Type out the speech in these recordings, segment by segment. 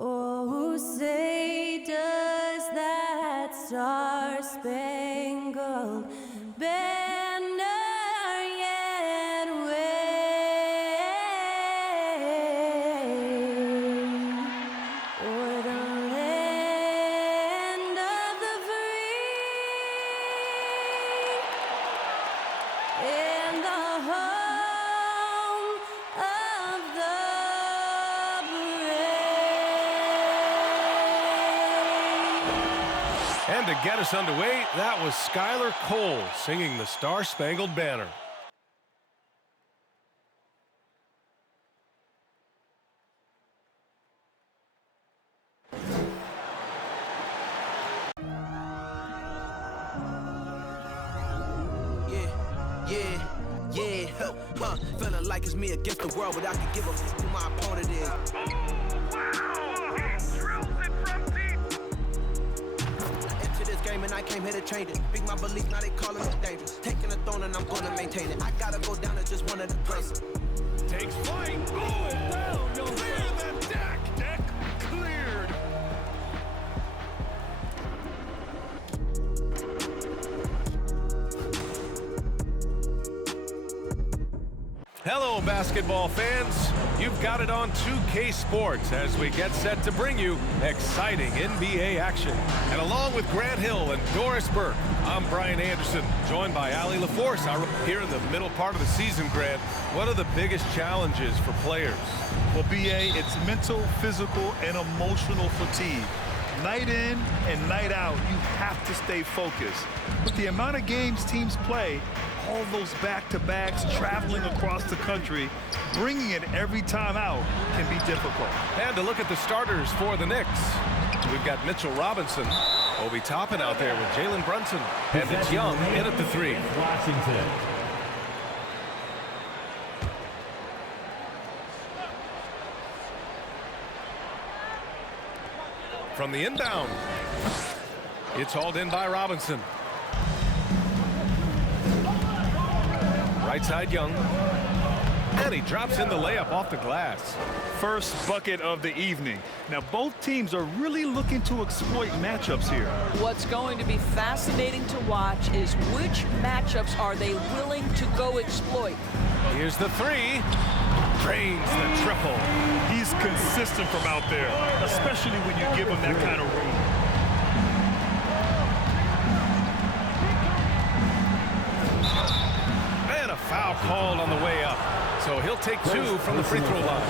Oh, say does that star-spangled banner yet wave o'er the land of the free and the home of the brave. And to get us underway, that was Skylar Cole singing the Star-Spangled Banner. Feeling like it's me against the world, but I can give a f who my opponent is. Oh, wow! He drills it from deep. Into this game and I came here to change it. Big my belief, now they calling it dangerous. Taking the throne and I'm gonna maintain it. I gotta go down as just one of the greatest. Takes flight. Oh, down. No, clear the deck. Deck cleared. Hello, basketball fans. You've got it on 2K Sports as we get set to bring you exciting NBA action. And along with Grant Hill and Doris Burke, I'm Brian Anderson, joined by Allie LaForce. Here in the middle part of the season, Grant, what are the biggest challenges for players? Well, BA, it's mental, physical, and emotional fatigue. Night in and night out, you have to stay focused. With the amount of games teams play, all those back-to-backs, traveling across the country, bringing it every time out can be difficult. And to look at the starters for the Knicks, we've got Mitchell Robinson, Obi Toppin out there with Jalen Brunson, and it's Young in at the three. Washington. From the inbound, it's hauled in by Robinson. Right side, Young. And he drops in the layup off the glass. First bucket of the evening. Now, both teams are really looking to exploit matchups here. What's going to be fascinating to watch is which matchups are they willing to go exploit. Here's the three. Drains the triple. He's consistent from out there, especially when you give him that kind of room. And a foul called on the way up. So he'll take two from the free throw line.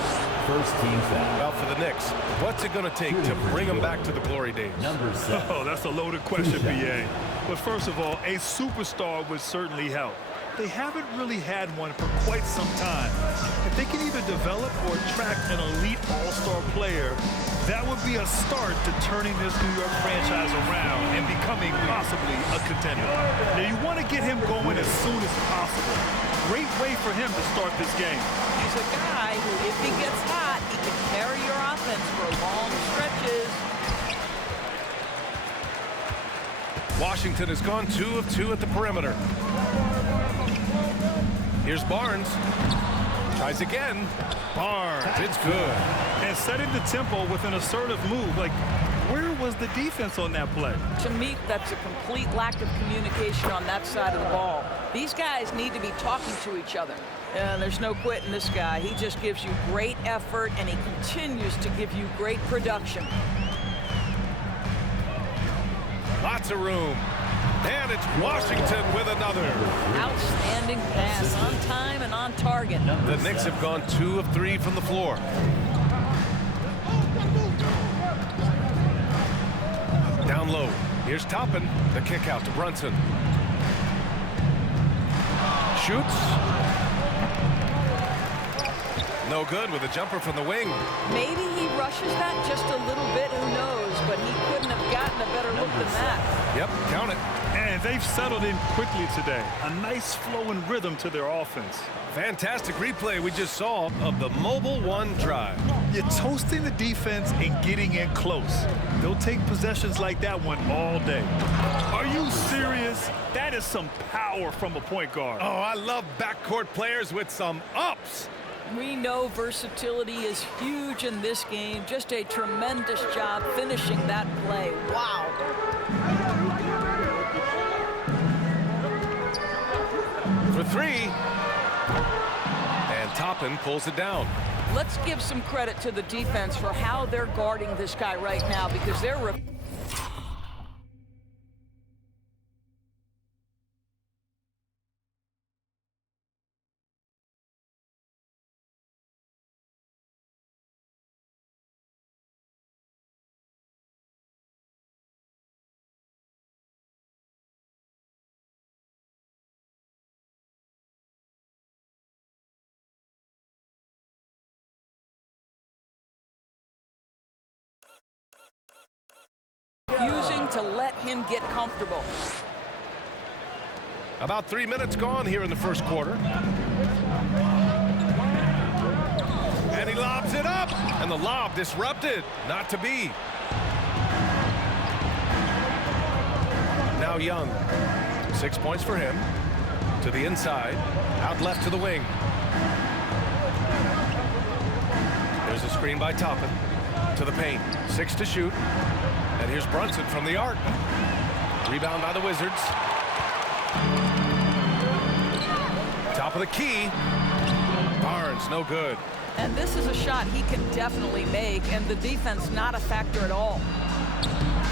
First team foul. Well, for the Knicks, what's it going to take to bring them back to the glory days? Number 7. Oh, that's a loaded question, BA. But first of all, a superstar would certainly help. They haven't really had one for quite some time. If they can either develop or attract an elite all-star player, that would be a start to turning this New York franchise around and becoming possibly a contender. Now, you want to get him going as soon as possible. Great way for him to start this game. He's a guy who, if he gets hot, he can carry your offense for long stretches. Washington has gone 2 of 2 at the perimeter. Here's Barnes. Tries again. Barnes, it's good. And setting the tempo with an assertive move. Like, where was the defense on that play? To me, that's a complete lack of communication on that side of the ball. These guys need to be talking to each other. There's no quitting this guy. He just gives you great effort, and he continues to give you great production. Lots of room. And it's Washington with another. Outstanding pass, on time and on target. The Knicks have gone 2 of 3 from the floor. Down low. Here's Toppin. The kick out to Brunson. Shoots. No good with a jumper from the wing. Maybe he rushes that just a little bit, who knows, but he couldn't have gotten a better look than that. Yep, count it. And they've settled in quickly today. A nice flow and rhythm to their offense. Fantastic replay we just saw of the Mobile One drive. You're toasting the defense and getting in close. They'll take possessions like that one all day. Are you serious? That is some power from a point guard. Oh, I love backcourt players with some ups. We know versatility is huge in this game. Just a tremendous job finishing that play. Wow. For three. And Toppin pulls it down. Let's give some credit to the defense for how they're guarding this guy right now, because they're refusing to let him get comfortable. About 3 minutes gone here in the first quarter. And he lobs it up. And the lob disrupted. Not to be. Now Young. 6 points for him. To the inside. Out left to the wing. There's a screen by Toppin. To the paint. 6 to shoot. And here's Brunson from the arc. Rebound by the Wizards. Top of the key. Barnes, no good. And this is a shot he can definitely make, and the defense not a factor at all.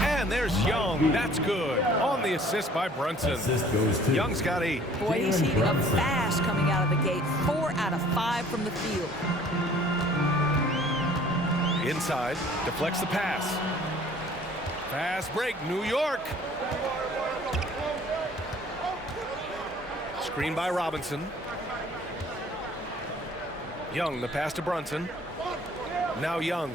And there's Young. That's good. On the assist by Brunson. Assist goes to Young's got 8. Boy, he's heating up fast coming out of the gate. 4 out of 5 from the field. Inside, deflects the pass. Fast break, New York. Screen by Robinson. Young, the pass to Brunson. Now Young.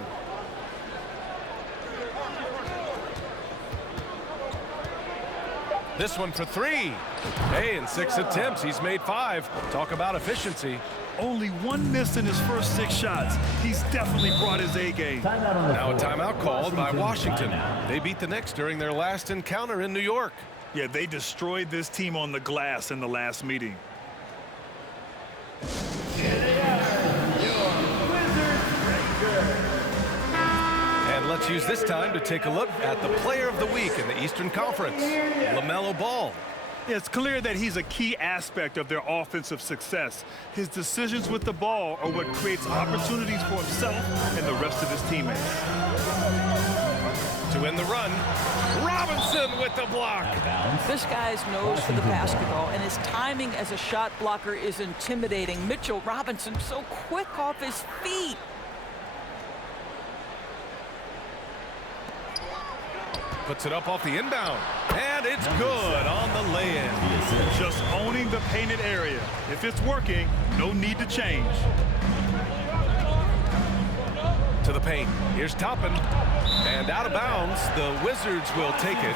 This one for 3. Hey, in 6 attempts, he's made 5. Talk about efficiency. Only 1 miss in his first 6 shots. He's definitely brought his A game. Now a timeout called by Washington. They beat the Knicks during their last encounter in New York. Yeah, they destroyed this team on the glass in the last meeting. And let's use this time to take a look at the player of the week in the Eastern Conference, LaMelo Ball. It's clear that he's a key aspect of their offensive success. His decisions with the ball are what creates opportunities for himself and the rest of his teammates. To win the run, Robinson with the block. This guy's nose for the basketball, and his timing as a shot blocker is intimidating. Mitchell Robinson so quick off his feet. Puts it up off the inbound. And it's good on the lay-in. Just owning the painted area. If it's working, no need to change. To the paint. Here's Toppin. And out of bounds, the Wizards will take it.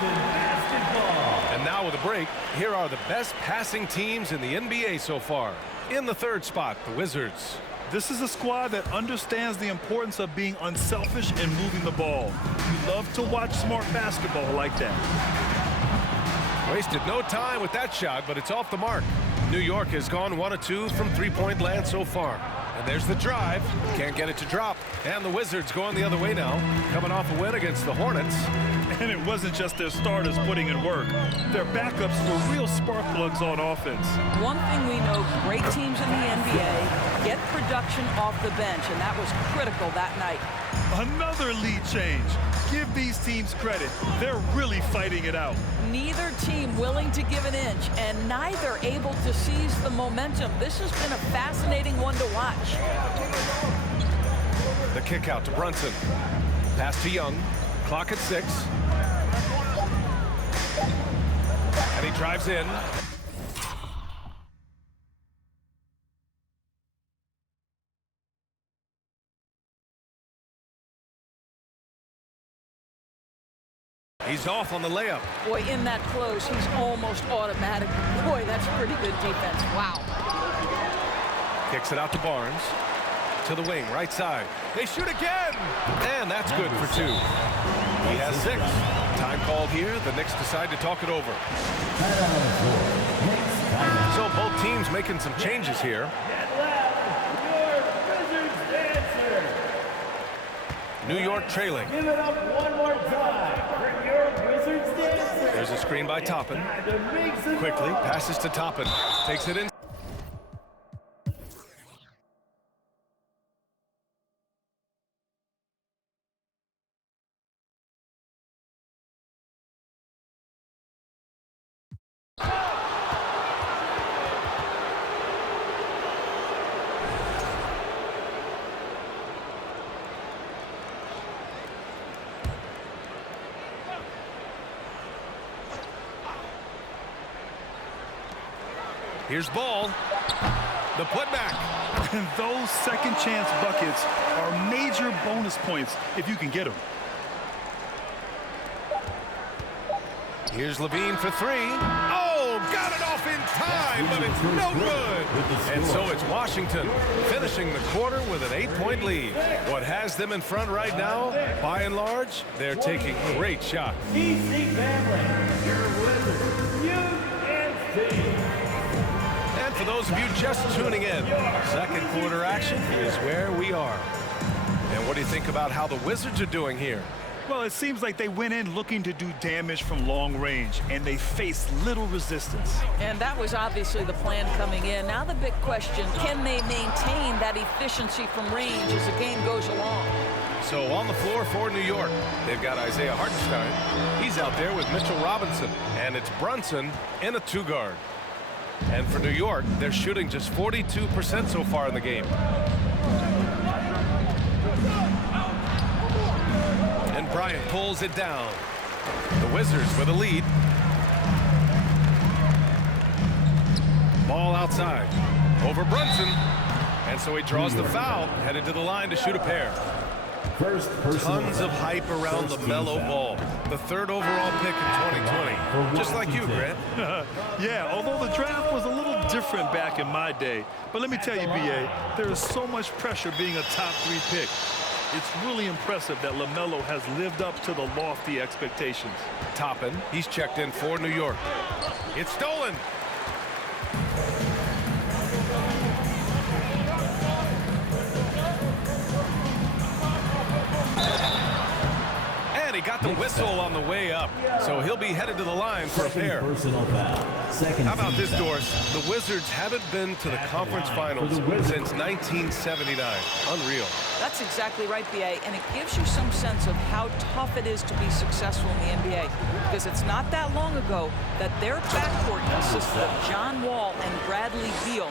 And now with a break, here are the best passing teams in the NBA so far. In the 3rd spot, the Wizards. This is a squad that understands the importance of being unselfish and moving the ball. You love to watch smart basketball like that. Wasted no time with that shot, but it's off the mark. New York has gone 1 of 2 from three-point land so far. And there's the drive. Can't get it to drop. And the Wizards going the other way now, coming off a win against the Hornets. And it wasn't just their starters putting in work. Their backups were real spark plugs on offense. One thing we know, great teams in the NBA get production off the bench, and that was critical that night. Another lead change. Give these teams credit. They're really fighting it out. Neither team willing to give an inch, and neither able to seize the momentum. This has been a fascinating one to watch. The kick out to Brunson. Pass to Young. Clock at 6. And he drives in. He's off on the layup. Boy, in that close, he's almost automatic. Boy, that's pretty good defense. Wow. Kicks it out to Barnes. To the wing, right side. They shoot again! And that's good for 2. He has 6. Time called here. The Knicks decide to talk it over. So both teams making some changes here. New York trailing. Give it up one more time for your Wizards dancer. There's a screen by Toppin. Quickly passes to Toppin. Takes it in. Here's Ball. The putback. And those second chance buckets are major bonus points if you can get them. Here's Levine for three. Oh, got it off in time, but it's no good. And so it's Washington finishing the quarter with an 8-point lead. What has them in front right now, by and large, they're taking great shots. DC family, your Wizards, UNC. And for those of you just tuning in, second quarter action is where we are. And what do you think about how the Wizards are doing here? Well, it seems like they went in looking to do damage from long range, and they faced little resistance. And that was obviously the plan coming in. Now the big question, can they maintain that efficiency from range as the game goes along? So on the floor for New York, they've got Isaiah Hartenstein. He's out there with Mitchell Robinson, and it's Brunson in a two-guard. And for New York, they're shooting just 42% so far in the game. And Bryant pulls it down. The Wizards with a lead. Ball outside. Over Brunson. And so he draws the foul, headed to the line to shoot a pair. Tons of hype around LaMelo Ball, the third overall pick in 2020. Just like you, Grant. Yeah, although the draft was a little different back in my day. But let me tell you, B.A., there is so much pressure being a top 3 pick. It's really impressive that LaMelo has lived up to the lofty expectations. Toppin, he's checked in for New York. It's stolen. And he got the whistle on the way up, so he'll be headed to the line for a pair. How about this, Doris? The Wizards haven't been to the conference finals since 1979. Unreal. That's exactly right, B.A., and it gives you some sense of how tough it is to be successful in the NBA, because it's not that long ago that their backcourt consisted of John Wall and Bradley Beal.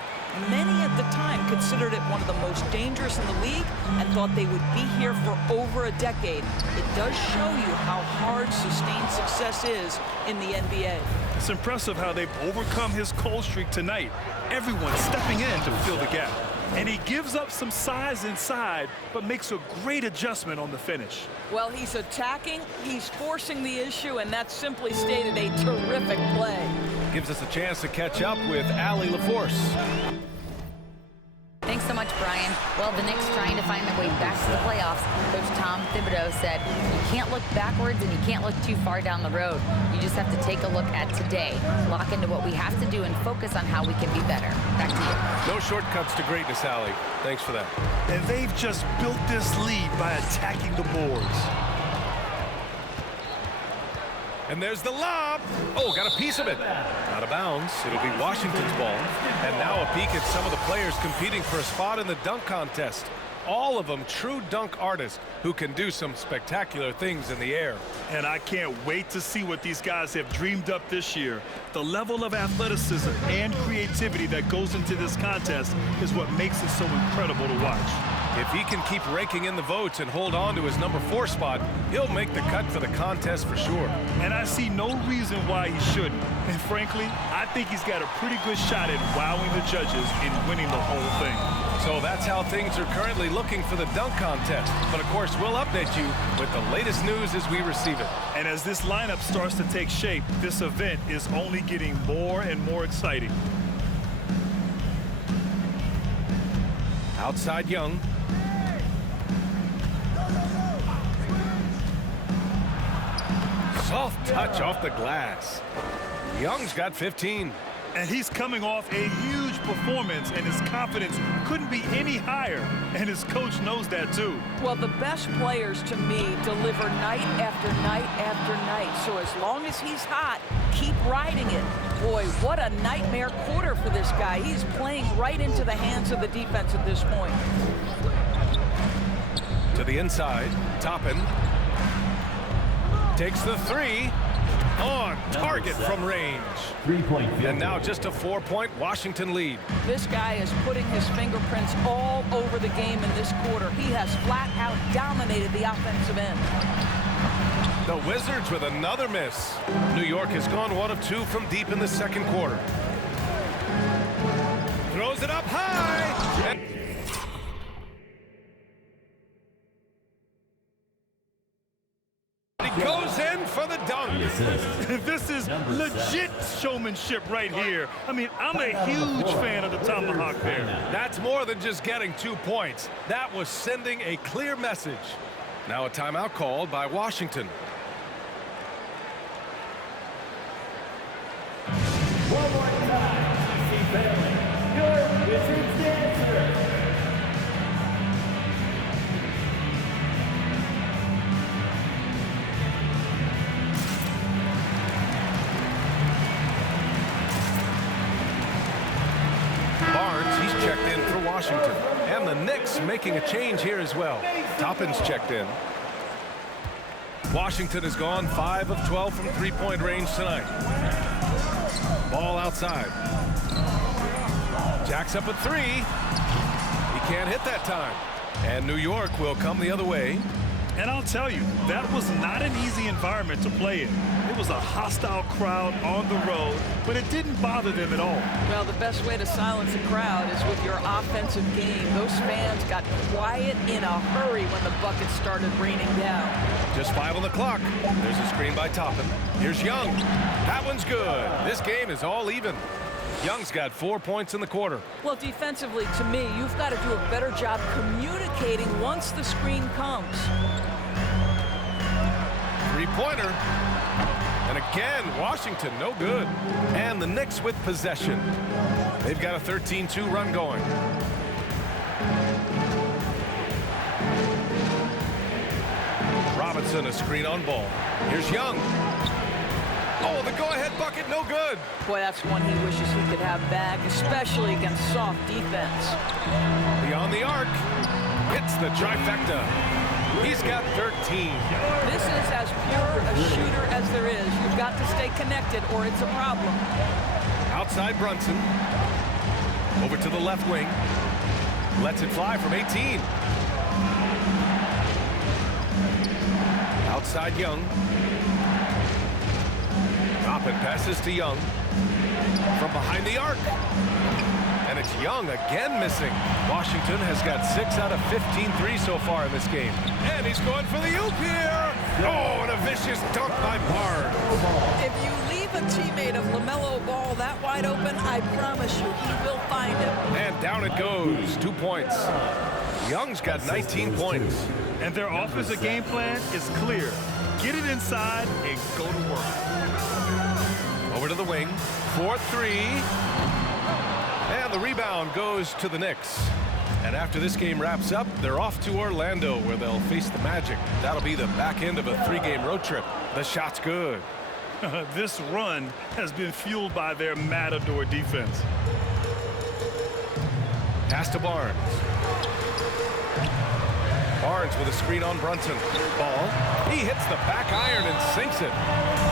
Many at the time considered it one of the most dangerous in the league and thought they would be here for over a decade. It does show you how hard sustained success is in the NBA. It's impressive how they've overcome his cold streak tonight. Everyone stepping in to fill the gap. And he gives up some size inside, but makes a great adjustment on the finish. Well, he's attacking, he's forcing the issue, and that's simply stated a terrific play. Gives us a chance to catch up with Allie LaForce. Thanks so much, Brian. Well, the Knicks trying to find their way back to the playoffs. Coach Tom Thibodeau said, you can't look backwards and you can't look too far down the road. You just have to take a look at today, lock into what we have to do, and focus on how we can be better. Back to you. No shortcuts to greatness, Allie. Thanks for that. And they've just built this lead by attacking the boards. And there's the lob. Oh, got a piece of it. Out of bounds. It'll be Washington's ball. And now a peek at some of the players competing for a spot in the dunk contest. All of them true dunk artists who can do some spectacular things in the air. And I can't wait to see what these guys have dreamed up this year. The level of athleticism and creativity that goes into this contest is what makes it so incredible to watch. If he can keep raking in the votes and hold on to his number 4 spot, he'll make the cut for the contest for sure. And I see no reason why he shouldn't. And frankly, I think he's got a pretty good shot at wowing the judges in winning the whole thing. So that's how things are currently looking for the dunk contest. But of course, we'll update you with the latest news as we receive it. And as this lineup starts to take shape, this event is only getting more and more exciting. Outside Young. Soft touch off the glass. Young's got 15. And he's coming off a huge performance, and his confidence couldn't be any higher, and his coach knows that too. Well, the best players, to me, deliver night after night after night. So as long as he's hot, keep riding it. Boy, what a nightmare quarter for this guy. He's playing right into the hands of the defense at this point. To the inside, Toppin takes the three. On target from range. 3-point field. And now just a 4-point Washington lead. This guy is putting his fingerprints all over the game in this quarter. He has flat out dominated the offensive end. The Wizards with another miss. New York has gone 1 of 2 from deep in the second quarter. Throws it up high. And he goes in for the dunk. This is legit showmanship right here. I mean, I'm a huge fan of the tomahawk there. That's more than just getting 2 points. That was sending a clear message. Now a timeout called by Washington. One more time, DC family, your Wizards dancer. Barnes, he's checked in for Washington. And the Knicks making a change here as well. Toppin's checked in. Washington has gone 5 of 12 from three-point range tonight. Ball outside. Jacks up a 3. He can't hit that time. And New York will come the other way. And I'll tell you, that was not an easy environment to play in. It was a hostile crowd on the road, but it didn't bother them at all. Well, the best way to silence a crowd is with your offensive game. Those fans got quiet in a hurry when the buckets started raining down. Just 5 on the clock. There's a screen by Toppin. Here's Young. That one's good. This game is all even. Young's got 4 points in the quarter. Well, defensively, to me, you've got to do a better job communicating once the screen comes. Three-pointer. And again, Washington, no good. And the Knicks with possession. They've got a 13-2 run going. Robinson, a screen on ball. Here's Young. Oh, the go-ahead bucket, no good. Boy, that's one he wishes he could have back, especially against soft defense. Beyond the arc. Hits the trifecta. He's got 13. This is as pure a shooter as there is. You've got to stay connected or it's a problem. Outside Brunson. Over to the left wing. Lets it fly from 18. Outside Young. Toppin passes to Young. From behind the arc. And it's Young again missing. Washington has got 6 out of 15 threes so far in this game. And he's going for the oop here. Oh, and a vicious dunk by Barnes. If you leave a teammate of LaMelo Ball that wide open, I promise you he will find him. And down it goes. 2 points. Young's got 19 points. And their offensive game plan is clear. Get it inside and go to work. Over to the wing. 4-3. And the rebound goes to the Knicks. And after this game wraps up, they're off to Orlando where they'll face the Magic. That'll be the back end of a 3-game road trip. The shot's good. This run has been fueled by their matador defense. Pass to Barnes. Barnes with a screen on Brunson. Ball. He hits the back iron and sinks it.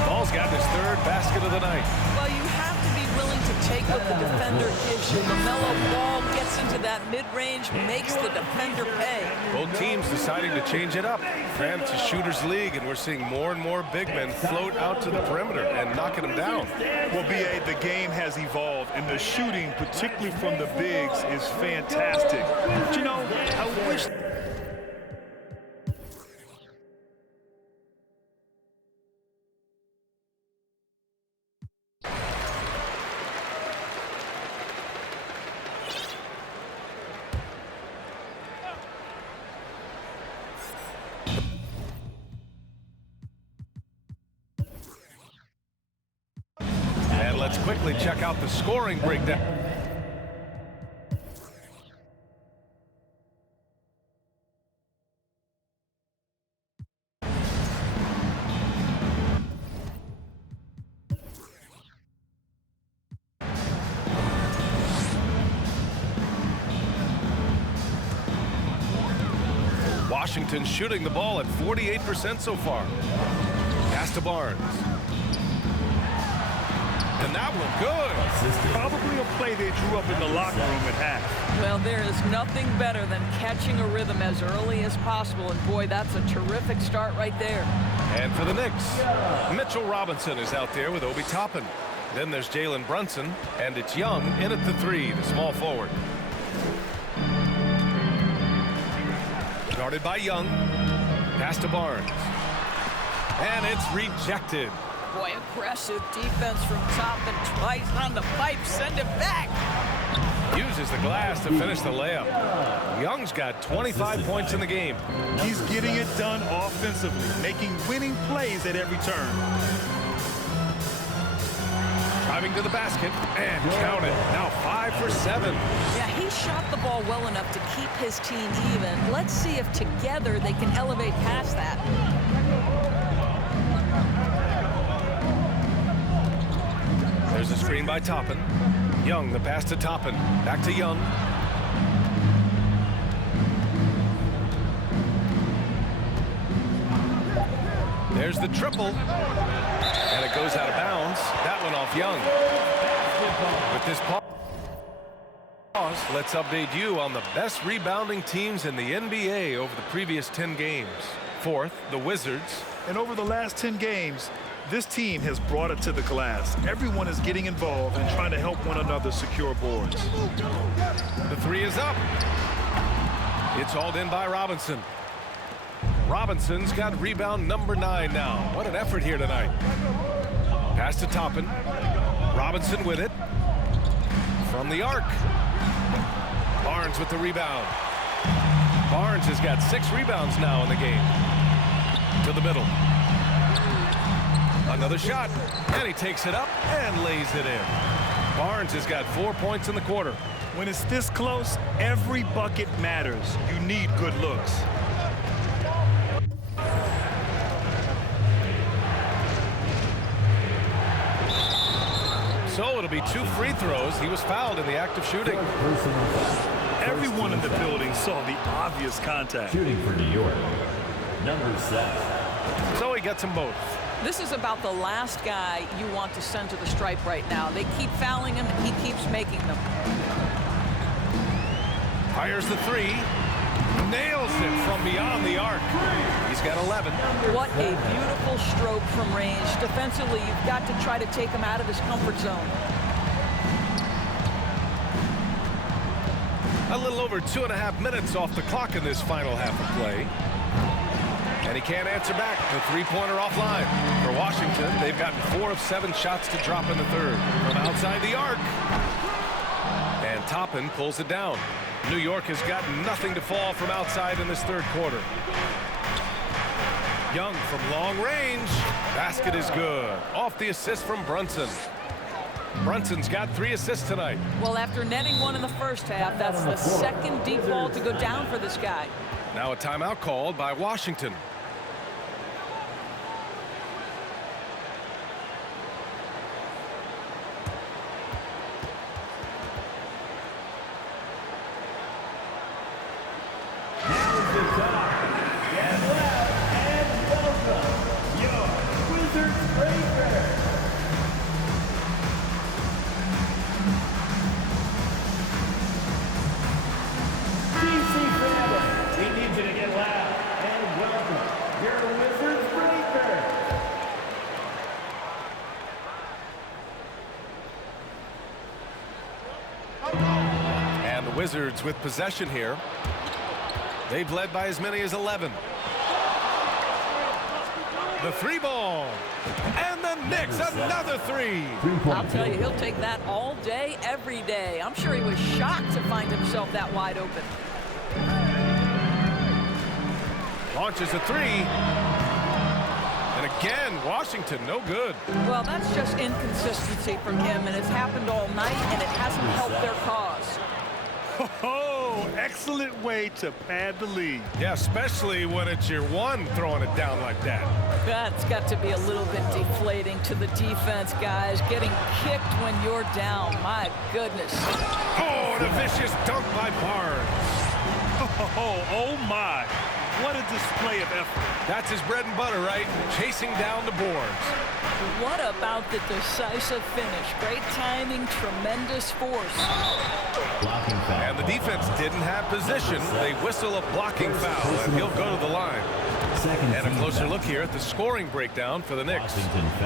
Ball's got his 3rd basket of the night. Well, you have to be willing to take what the defender gives you. LaMelo Ball gets into that mid-range, makes the defender pay. Both teams deciding to change it up. And it's a shooter's league, and we're seeing more and more big men float out to the perimeter and knocking them down. Well, B.A., the game has evolved, and the shooting, particularly from the bigs, is fantastic. But, you know, I wish... And let's quickly check out the scoring breakdown. Washington shooting the ball at 48% so far. Pass to Barnes. And that one good. Probably a play they drew up in the locker room at half. Well, there is nothing better than catching a rhythm as early as possible, and boy, that's a terrific start right there. And for the Knicks, Mitchell Robinson is out there with Obi Toppin. Then there's Jalen Brunson, and it's Young in at the 3, the small forward. Guarded by Young. Pass to Barnes. And it's rejected. Boy, aggressive defense from Toppin. Twice on the pipe, send it back. Uses the glass to finish the layup. Young's got 25 points in the game. He's getting it done offensively, making winning plays at every turn. Driving to the basket and count it. Now 5 for 7. Yeah, he shot the ball well enough to keep his team even. Let's see if together they can elevate past that. There's a screen by Toppin. Young, the pass to Toppin. Back to Young. There's the triple. And it goes out of bounds. That one off Young. With this pause, let's update you on the best rebounding teams in the NBA over the previous 10 games. Fourth, the Wizards. And over the last 10 games, this team has brought it to the glass. Everyone is getting involved and trying to help one another secure boards. The 3 is up. It's hauled in by Robinson. Robinson's got rebound number 9 now. What an effort here tonight. Pass to Toppin. Robinson with it. From the arc. Barnes with the rebound. Barnes has got 6 rebounds now in the game. To the middle. Another shot, and he takes it up and lays it in. Barnes has got 4 points in the quarter. When it's this close, every bucket matters. You need good looks. So it'll be 2 free throws. He was fouled in the act of shooting. Everyone in the building saw the obvious contact. Shooting for New York, number 7. So he gets them both. This is about the last guy you want to send to the stripe right now. They keep fouling him, he keeps making them. Fires the 3. Nails it from beyond the arc. He's got 11. What a beautiful stroke from range. Defensively, you've got to try to take him out of his comfort zone. A little over 2.5 minutes off the clock in this final half of play. And he can't answer back. The 3-pointer offline. For Washington, they've gotten 4 of 7 shots to drop in the third. From outside the arc. And Toppin pulls it down. New York has got nothing to fall from outside in this third quarter. Young from long range. Basket is good. Off the assist from Brunson. Brunson's got 3 assists tonight. Well, after netting 1 in the first half, that's the second deep ball to go down for this guy. Now a timeout called by Washington. Wizards with possession here. They've led by as many as 11. The 3 ball. And the Knicks, another 3. I'll tell you, he'll take that all day, every day. I'm sure he was shocked to find himself that wide open. Launches a 3. And again, Washington, no good. Well, that's just inconsistency from him, and it's happened all night, and it hasn't helped their cause. Oh, excellent way to pad the lead. Yeah, especially when it's your 1 throwing it down like that. That's got to be a little bit deflating to the defense, guys. Getting kicked when you're down. My goodness. Oh, and a vicious dunk by Barnes. Oh my. What a display of effort. That's his bread and butter, right? Chasing down the boards. What about the decisive finish? Great timing, tremendous force. Blocking foul. And the defense didn't have position. They whistle a blocking foul, and he'll go to the line. And a closer look here at the scoring breakdown for the Knicks.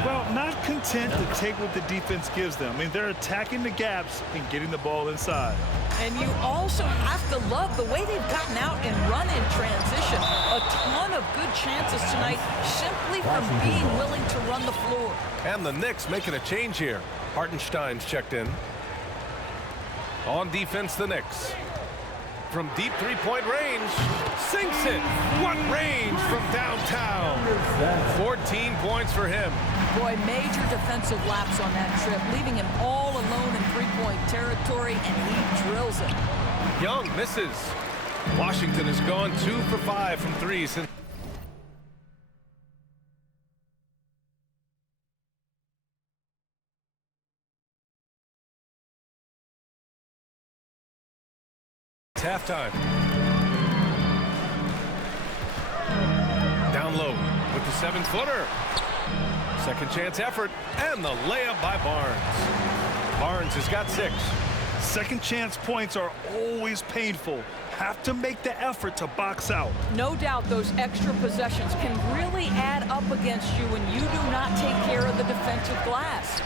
Well, not content to take what the defense gives them. I mean, they're attacking the gaps and getting the ball inside. And you also have to love the way they've gotten out and run in transition. A ton of good chances tonight simply from being willing to run the floor. And the Knicks making a change here. Hartenstein's checked in. On defense, the Knicks. From deep three-point range, sinks it. What range from downtown. 14 points for him. Boy, major defensive lapse on that trip, leaving him all alone in three-point territory, and he drills it. Young misses. Washington has gone 2 for 5 from 3 since halftime. Down low with the 7-footer. Second chance effort, and the layup by Barnes. Barnes has got 6. Second chance points are always painful. Have to make the effort to box out. No doubt those extra possessions can really add up against you when you do not take care of the defensive glass.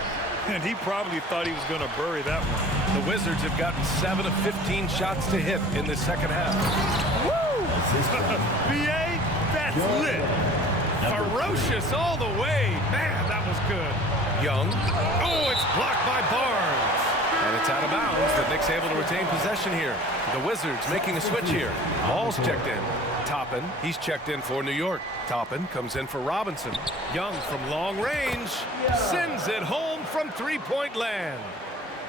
And he probably thought he was going to bury that one. The Wizards have gotten 7 of 15 shots to hit in the second half. Woo! BA, that's lit. Ferocious all the way. Man, that was good. Young. Oh, it's blocked by Barnes. And it's out of bounds. The Knicks able to retain possession here. The Wizards making a switch here. Ball's checked in. Toppin, he's checked in for New York. Toppin comes in for Robinson. Young from long range sends it home from three-point land.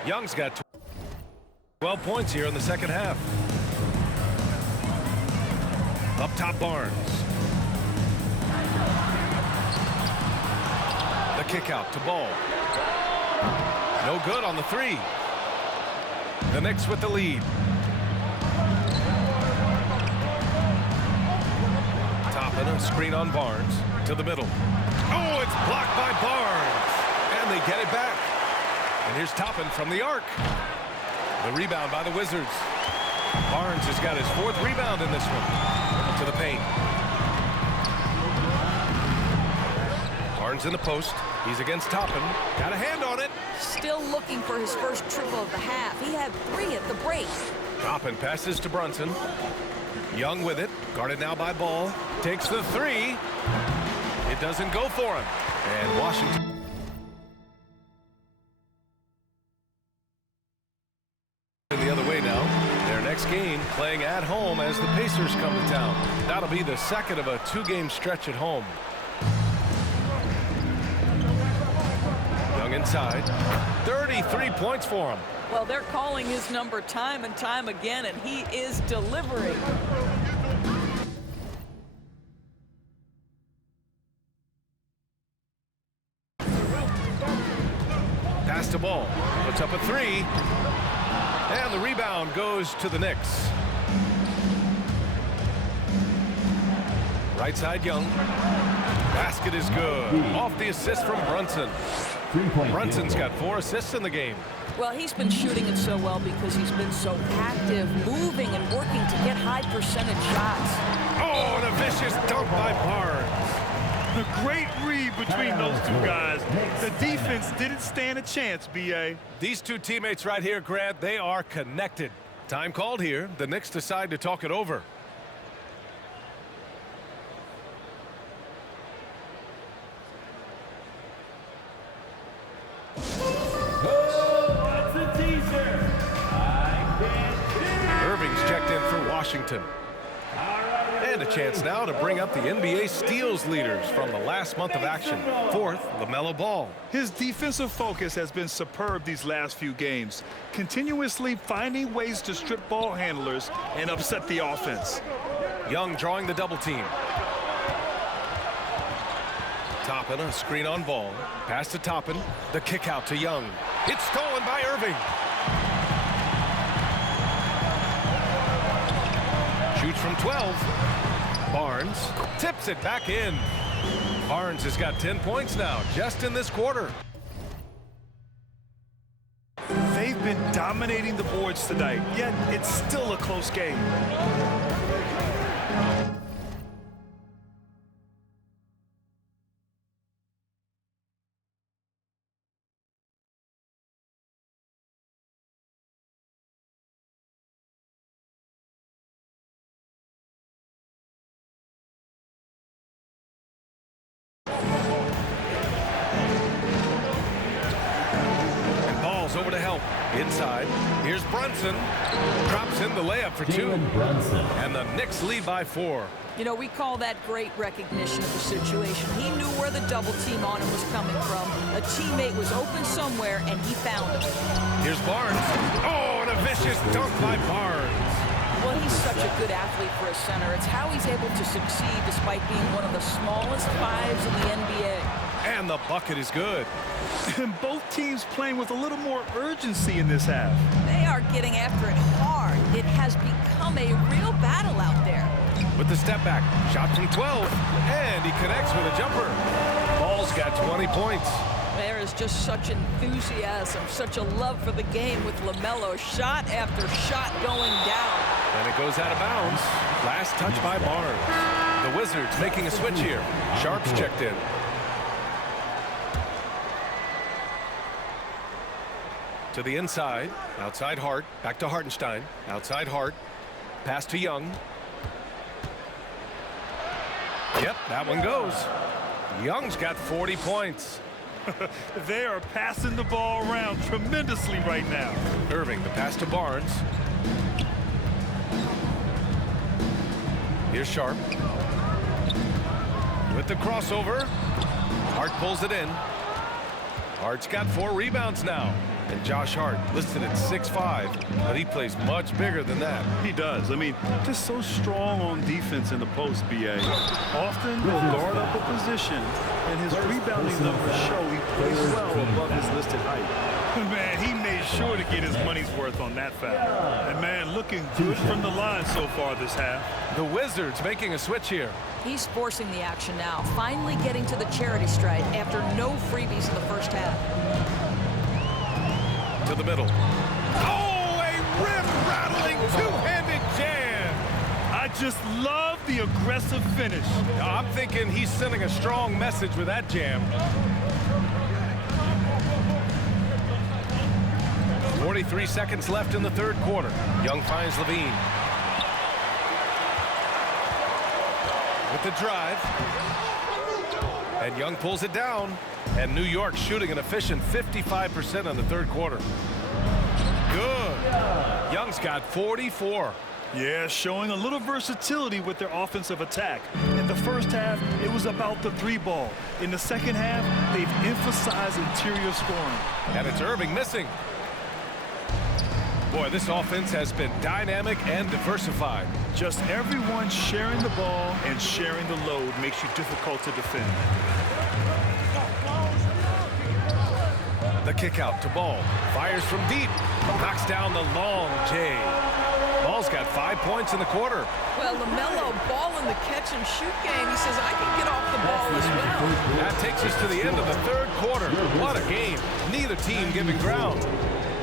Young's got 12 points here in the second half. Up top, Barnes. The kick out to Ball. No good on the 3. The Knicks with the lead. Toppin, a screen on Barnes to the middle. Oh, it's blocked by Barnes. And they get it back. And here's Toppin from the arc. The rebound by the Wizards. Barnes has got his 4th rebound in this one. To the paint. Barnes in the post. He's against Toppin. Got a hand on it. Still looking for his first triple of the half. He had 3 at the break. Toppin passes to Brunson. Young with it. Guarded now by Ball. Takes the 3. It doesn't go for him. And Washington. The other way now. Their next game playing at home as the Pacers come to town. That'll be the second of a 2-game stretch at home. Young inside. 33 points for him. Well, they're calling his number time and time again, and he is delivering. Pass to Ball. Puts up a 3. And the rebound goes to the Knicks. Right side, Young. Basket is good. Off the assist from Brunson. Brunson's got 4 assists in the game. Well, he's been shooting it so well because he's been so active, moving and working to get high percentage shots. Oh, and a vicious dunk by Barnes. A great read between those two guys. The defense didn't stand a chance, B.A. These two teammates right here, Grant, they are connected. Time called here. The Knicks decide to talk it over. Irving's checked in for Washington. And a chance now to bring up the NBA steals leaders from the last month of action. 4th, LaMelo Ball. His defensive focus has been superb these last few games, continuously finding ways to strip ball handlers and upset the offense. Young drawing the double team. Toppin, a screen on Ball. Pass to Toppin. The kick out to Young. It's stolen by Irving. Shoots from 12. Barnes tips it back in. Barnes has got 10 points now, just in this quarter. They've been dominating the boards tonight, yet it's still a close game. Over to help. Inside. Here's Brunson. Drops in the layup for two. And the Knicks lead by 4. You know, we call that great recognition of the situation. He knew where the double team on him was coming from. A teammate was open somewhere, and he found him. Here's Barnes. Oh, and a vicious dunk by Barnes. Well, he's such a good athlete for a center. It's how he's able to succeed despite being one of the smallest fives in the NBA. And the bucket is good. And both teams playing with a little more urgency in this half. They are getting after it hard. It has become a real battle out there. With the step back, shot from 12, and he connects with a jumper. Ball's got 20 points. There is just such enthusiasm, such a love for the game with LaMelo, shot after shot going down. And it goes out of bounds. Last touch by Barnes. The Wizards making a switch here. Sharp's checked in. To the inside, outside Hart, back to Hartenstein, outside Hart, pass to Young. Yep, that one goes. Young's got 40 points. They are passing the ball around tremendously right now. Irving, the pass to Barnes. Here's Sharp. With the crossover, Hart pulls it in. Hart's got 4 rebounds now. And Josh Hart listed at 6'5", but he plays much bigger than that. He does. I mean, just so strong on defense in the post, B.A. Often will guard up a position, and his rebounding numbers show he plays well above his listed height. Man, he made sure to get his money's worth on that foul. And, man, looking good from the line so far this half. The Wizards making a switch here. He's forcing the action now, finally getting to the charity stripe after no freebies in the first half. To the middle. Oh, a rim-rattling two-handed jam. I just love the aggressive finish. I'm thinking he's sending a strong message with that jam. 43 seconds left in the third quarter. Young finds Levine. With the drive. And Young pulls it down. And New York shooting an efficient 55% in the third quarter. Good. Young's got 44. Yeah, showing a little versatility with their offensive attack. In the first half, it was about the 3-ball. In the second half, they've emphasized interior scoring. And it's Irving missing. Boy, this offense has been dynamic and diversified. Just everyone sharing the ball and sharing the load makes you difficult to defend. The kick out to Ball. Fires from deep. Knocks down the long J. Ball's got 5 points in the quarter. Well, LaMelo, ball in the catch and shoot game. He says, I can get off the ball as well. That takes us to the end of the third quarter. What a game. Neither team giving ground.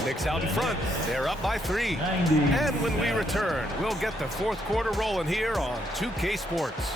Knicks out in front. They're up by 3. And when we return, we'll get the fourth quarter rolling here on 2K Sports.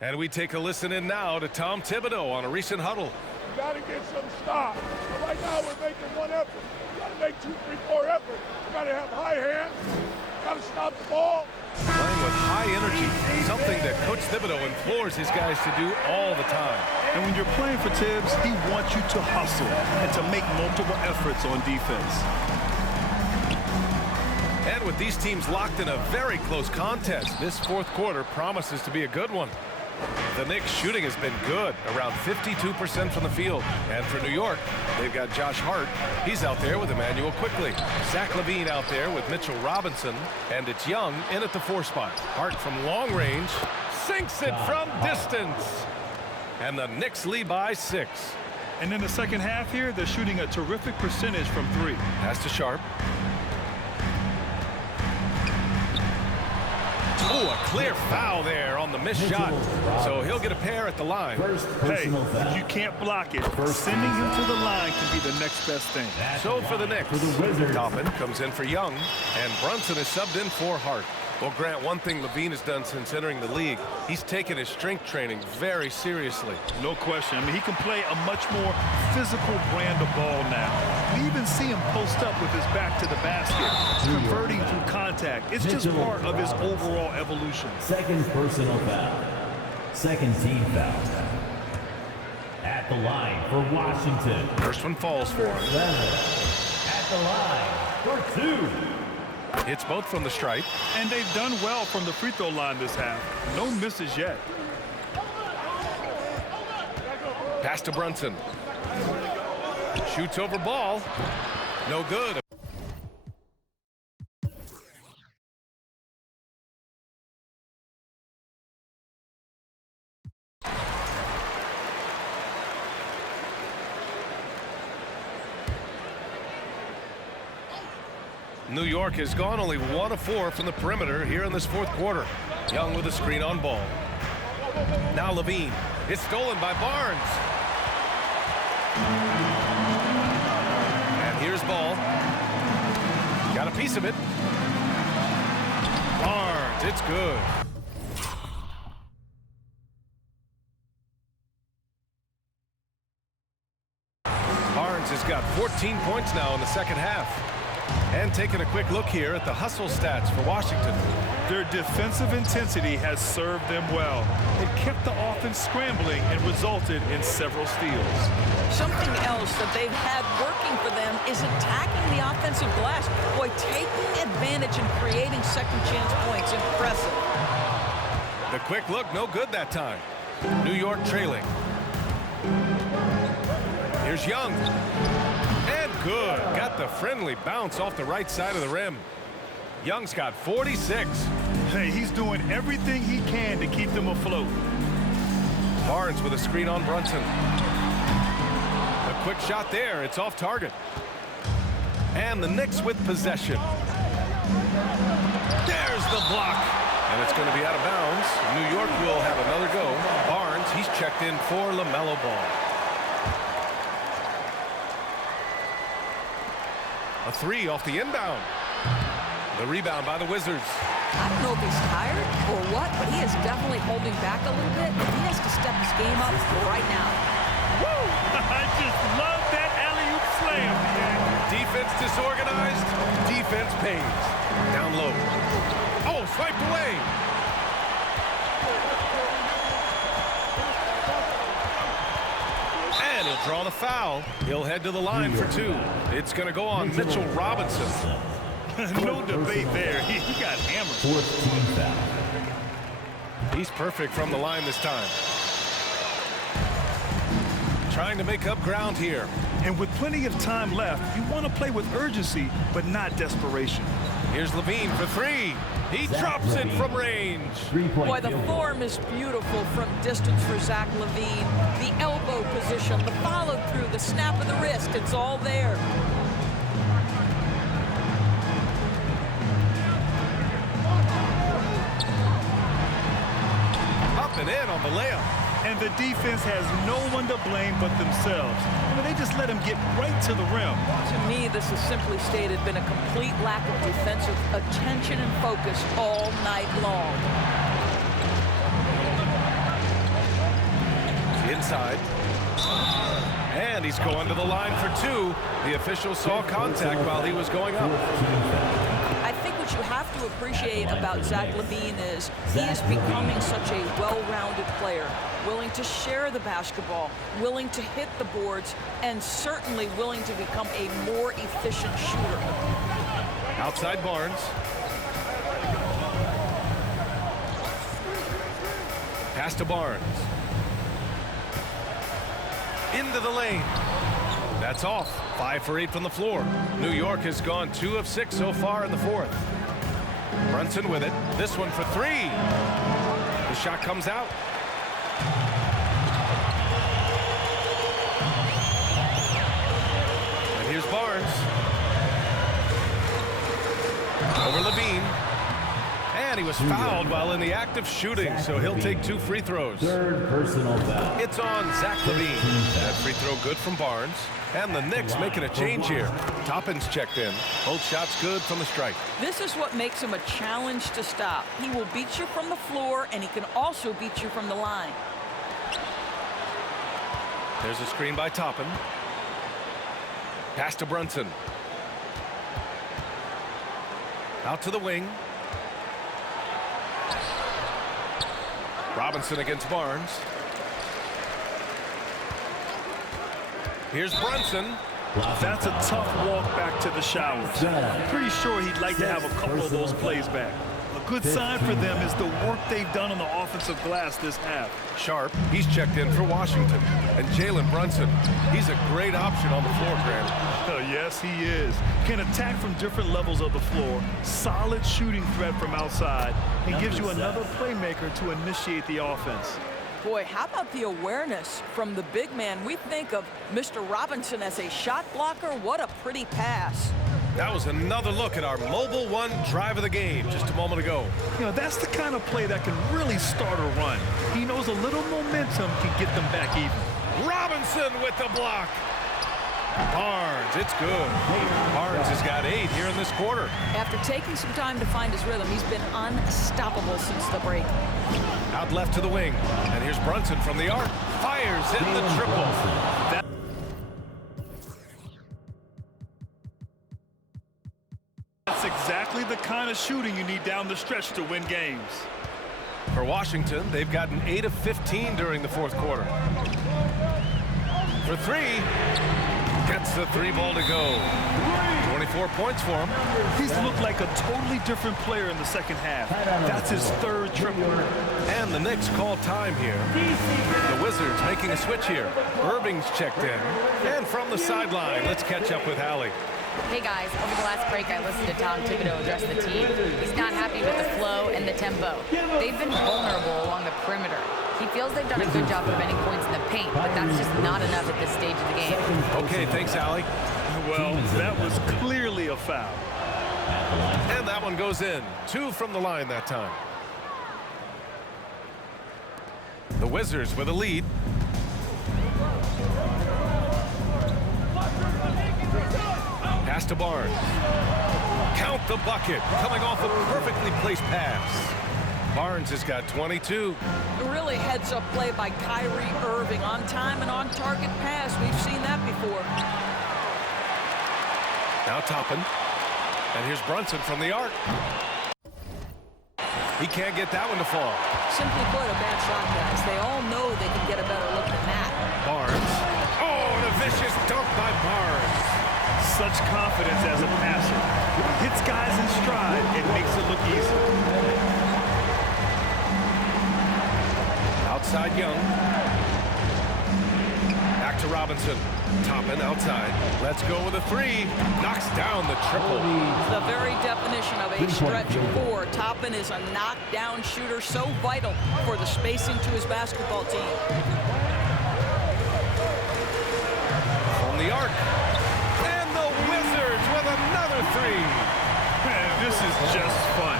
And we take a listen in now to Tom Thibodeau on a recent huddle. You got to get some stops. But right now we're making one effort. You got to make 2, 3, 4 efforts. You got to have high hands. You got to stop the ball. Playing with high energy, something that Coach Thibodeau implores his guys to do all the time. And when you're playing for Tibbs, he wants you to hustle and to make multiple efforts on defense. And with these teams locked in a very close contest, this fourth quarter promises to be a good one. The Knicks shooting has been good, around 52% from the field. And for New York, they've got Josh Hart. He's out there with Emmanuel Quickly. Zach LaVine out there with Mitchell Robinson. And it's Young in at the 4 spot. Hart from long range sinks it from distance. And the Knicks lead by 6. And in the second half here, they're shooting a terrific percentage from 3. Pass to Sharp. Oh, a clear foul there on the missed shot. So he'll get a pair at the line. Hey, if you can't block it, sending him to the line can be the next best thing. So for the Knicks, Toppin comes in for Young, and Brunson is subbed in for Hart. Well, Grant, one thing Levine has done since entering the league, he's taken his strength training very seriously. No question. I mean, he can play a much more physical brand of ball now. We even see him post up with his back to the basket, converting through contact. It's just part of his overall evolution. Second personal foul. Second team foul. At the line for Washington. First one falls for him. At the line for 2. Hits both from the stripe. And they've done well from the free throw line this half. No misses yet. Pass to Brunson. Shoots over ball. No good. New York has gone only 1 of 4 from the perimeter here in this fourth quarter. Young with a screen on ball. Now Levine. It's stolen by Barnes. And here's ball. Got a piece of it. Barnes, it's good. Barnes has got 14 points now in the second half. And taking a quick look here at the hustle stats for Washington. Their defensive intensity has served them well. It kept the offense scrambling and resulted in several steals. Something else that they've had working for them is attacking the offensive glass. Boy, taking advantage and creating second chance points. Impressive. The quick look, no good that time. New York trailing. Here's Young. And good. Got the friendly bounce off the right side of the rim. Young's got 46. Hey, he's doing everything he can to keep them afloat. Barnes with a screen on Brunson. A quick shot there. It's off target. And the Knicks with possession. There's the block. And it's going to be out of bounds. New York will have another go. Barnes, he's checked in for LaMelo Ball. A 3 off the inbound. The rebound by the Wizards. I don't know if he's tired or what, but he is definitely holding back a little bit. He has to step his game up right now. Woo! I just love that alley-oop slam. Defense disorganized. Defense pays. Down low. Oh, swiped away. And he'll draw the foul. He'll head to the line for 2. It's going to go on Mitchell Robinson. No debate there. He got hammered. Fourth team foul. He's perfect from the line this time. Trying to make up ground here. And with plenty of time left, you want to play with urgency, but not desperation. Here's Levine for 3. He drops it from range. Boy, the form is beautiful from distance for Zach LaVine. The elbow position, the follow through, the snap of the wrist, it's all there. Up and in on the layup. And the defense has no one to blame but themselves. I mean, they just let him get right to the rim. To me, this has simply stated been a complete lack of defensive attention and focus all night long. Inside. And he's going to the line for 2. The official saw contact while he was going up. I think what you have to appreciate about Zach LaVine is he is becoming such a well-rounded player, willing to share the basketball, willing to hit the boards, and certainly willing to become a more efficient shooter. Outside Barnes. Pass to Barnes. Into the lane. That's off. 5 for 8 from the floor. New York has gone 2 of 6 so far in the fourth. Brunson with it. This one for 3. The shot comes out. And here's Barnes. Over Levine. And he was fouled while in the act of shooting, so he'll take 2 free throws. Third personal foul. It's on Zach Levine. That free throw good from Barnes. And the Knicks making a change here. Toppin's checked in. Both shots good from the strike. This is what makes him a challenge to stop. He will beat you from the floor, and he can also beat you from the line. There's a screen by Toppin. Pass to Brunson. Out to the wing. Robinson against Barnes. Here's Brunson. That's a tough walk back to the showers. Pretty sure he'd like to have a couple of those plays back. A good sign for them is the work they've done on the offensive glass this half. Sharp, he's checked in for Washington. And Jalen Brunson, he's a great option on the floor, Grant. Yes, he is. Can attack from different levels of the floor. Solid shooting threat from outside. And gives you another playmaker to initiate the offense. Boy, how about the awareness from the big man? We think of Mr. Robinson as a shot blocker. What a pretty pass. That was another look at our Mobile One drive of the game just a moment ago. You know, that's the kind of play that can really start a run. He knows a little momentum can get them back even. Robinson with the block. Barnes, it's good. Barnes has got 8 here in this quarter. After taking some time to find his rhythm, he's been unstoppable since the break. Out left to the wing. And here's Brunson from the arc. Fires in the triple. That's exactly the kind of shooting you need down the stretch to win games. For Washington, they've gotten 8 of 15 during the 4th quarter. For 3. Gets the 3 ball to go. 24 points for him. He's looked like a totally different player in the second half. That's his 3rd triple. And the Knicks call time here. The Wizards making a switch here. Irving's checked in. And from the sideline, let's catch up with Hallie. Hey guys, over the last break I listened to Tom Thibodeau address the team. He's not happy with the flow and the tempo. They've been vulnerable along the perimeter. He feels they've done a good job preventing points in the paint, but that's just not enough at this stage of the game. Okay, thanks, Hallie. Well, that was clearly a foul. And that one goes in. 2 from the line that time. The Wizards with a lead. Pass to Barnes. Count the bucket. Coming off a perfectly placed pass. Barnes has got 22. A really heads-up play by Kyrie Irving. On time and on target pass. We've seen that before. Now Toppin. And here's Brunson from the arc. He can't get that one to fall. Simply put, a bad shot, guys. They all know they can get a better look than that. Barnes. Oh, and a vicious dunk by Barnes. Such confidence as a passer. Hits guys in stride and makes it look easy. Outside Young. Back to Robinson. Toppin outside. Let's go with a 3. Knocks down the triple. The very definition of a stretch 4. Toppin is a knockdown shooter, so vital for the spacing to his basketball team. From the arc. And the Wizards with another 3. Man, this is just fun.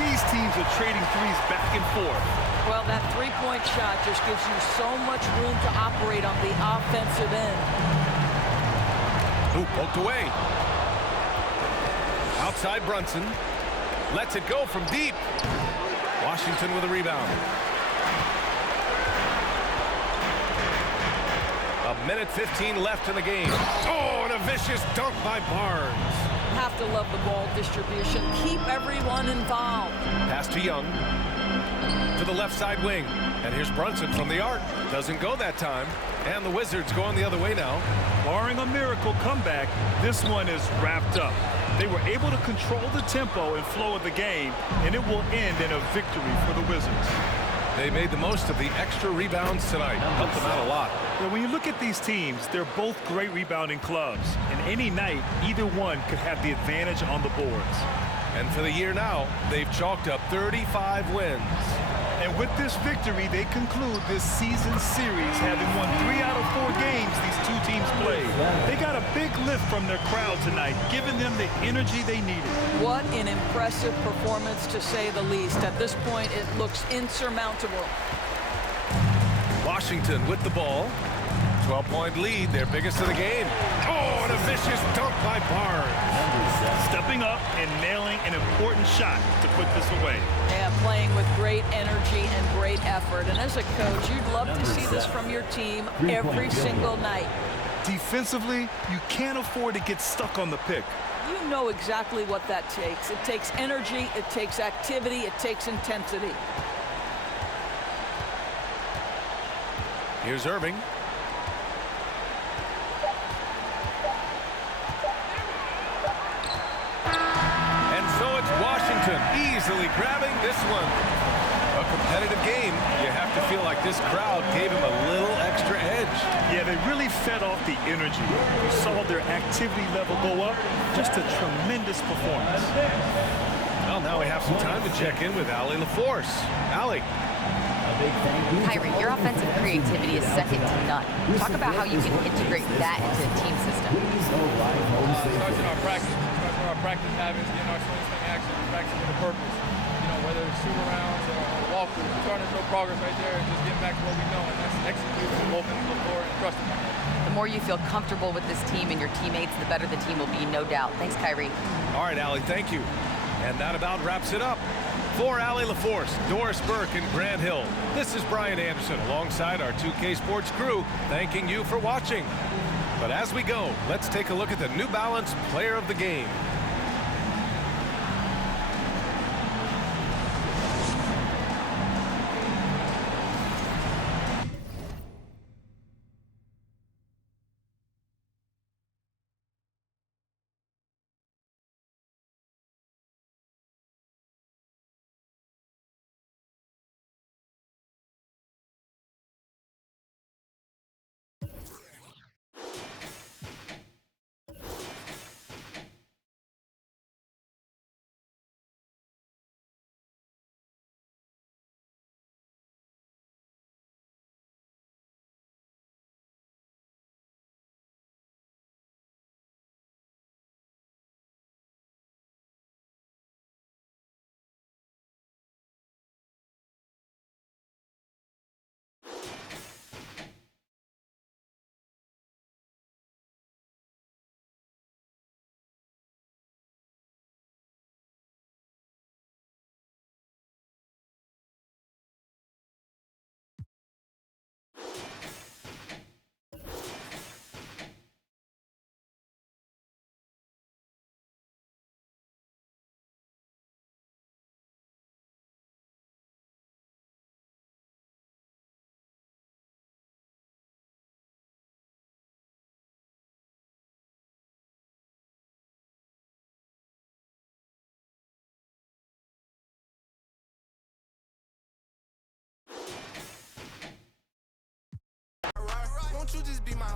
These teams are trading threes back and forth. Well, that three-point shot just gives you so much room to operate on the offensive end. Ooh, poked away. Outside Brunson. Lets it go from deep. Washington with a rebound. A minute 15 left in the game. Oh, and a vicious dunk by Barnes. Have to love the ball distribution. Keep everyone involved. Pass to Young. To the left side wing. And here's Brunson from the arc. Doesn't go that time. And the Wizards going the other way now. Barring a miracle comeback, this one is wrapped up. They were able to control the tempo and flow of the game, and it will end in a victory for the Wizards. They made the most of the extra rebounds tonight. Helped them out a lot. When you look at these teams, they're both great rebounding clubs. And any night, either one could have the advantage on the boards. And for the year now, they've chalked up 35 wins. And with this victory, they conclude this season series, having won 3 out of 4 games these two teams played. They got a big lift from their crowd tonight, giving them the energy they needed. What an impressive performance, to say the least. At this point, it looks insurmountable. Washington with the ball. 12-point lead, their biggest of the game. Oh, and a vicious dunk by Barnes. Stepping up and nailing an important shot to put this away. Yeah, playing with great energy and great effort. And as a coach, you'd love to see this from your team every single night. Defensively, you can't afford to get stuck on the pick. You know exactly what that takes. It takes energy, it takes activity, it takes intensity. Here's Irving. And so it's Washington easily grabbing this one. A competitive game. You have to feel like this crowd gave him a little extra edge. Yeah, they really fed off the energy. You saw their activity level go up. Just a tremendous performance. Well, now we have some time to check in with Allie LaForce. Allie. Kyrie, your offensive creativity is second to none. Talk about how you can integrate that into a team system. It starts in our practice. It starts with our practice habits, getting our swing action, practicing with a purpose. You know, whether it's shoot arounds or walkthroughs, we're starting to show progress right there and just getting back to what we know, and that's executing, open to the floor, and trusting them. The more you feel comfortable with this team and your teammates, the better the team will be, no doubt. Thanks, Kyrie. All right, Allie, thank you. And that about wraps it up. For Allie LaForce, Doris Burke, and Grant Hill, this is Brian Anderson alongside our 2K Sports crew, thanking you for watching. But as we go, let's take a look at the New Balance Player of the Game. Won't you just be my